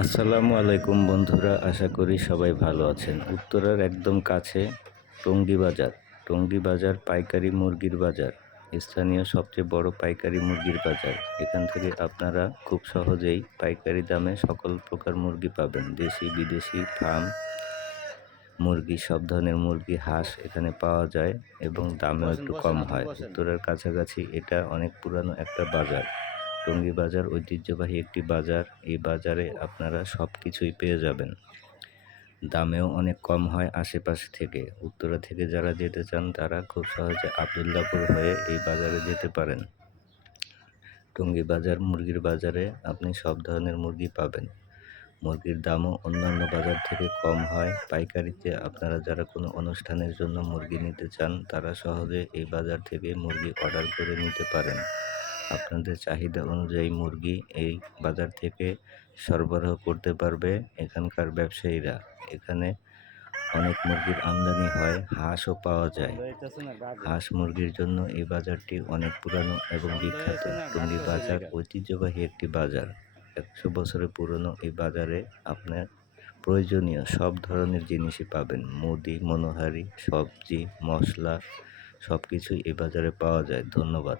আসসালামু আলাইকুম বন্ধুরা, আশা করি সবাই ভালো আছেন। উত্তরার একদম কাছে টঙ্গী বাজার। টঙ্গী বাজার পাইকারি মুরগির বাজার। স্থানীয় সবচেয়ে বড় পাইকারি মুরগির বাজার। এখান থেকে আপনারা খুব সহজেই পাইকারি দামে সকল প্রকার মুরগি পাবেন। দেশি, বিদেশি, ফার্ম, মুরগি, সব ধরনের মুরগি, হাঁস এখানে পাওয়া যায় এবং দামেও একটু কম হয়। উত্তরার কাছাকাছি এটা অনেক পুরানো একটা বাজার। টঙ্গী বাজার ঐতিহ্যবাহী একটি বাজার। এই বাজারে আপনারা সব কিছুই পেয়ে যাবেন। দামেও অনেক কম হয় আশেপাশে থেকে। উত্তরা থেকে যারা যেতে চান, তারা খুব সহজে আবদুল্লাপুর হয়ে এই বাজারে যেতে পারেন। টঙ্গী বাজার মুরগির বাজারে আপনি সব ধরনের মুরগি পাবেন। মুরগির দামও অন্যান্য বাজার থেকে কম হয়। পাইকারিতে আপনারা যারা কোনো অনুষ্ঠানের জন্য মুরগি নিতে চান, তারা সহজে এই বাজার থেকে মুরগি অর্ডার করে নিতে পারেন। আপনাদের চাহিদা অনুযায়ী মুরগি এই বাজার থেকে সরবরাহ করতে পারবে এখানকার ব্যবসায়ীরা। এখানে অনেক মুরগির আমদানি হয়, হাঁসও পাওয়া যায়। হাঁস মুরগির জন্য এই বাজারটি অনেক পুরানো এবং বিখ্যাত। টুঙ্গি বাজার ঐতিহ্যবাহী একটি বাজার। একশো বছরের পুরনো এই বাজারে আপনার প্রয়োজনীয় সব ধরনের জিনিসই পাবেন। মুদি, মনোহারি, সবজি, মশলা সব কিছুই এই বাজারে পাওয়া যায়। ধন্যবাদ।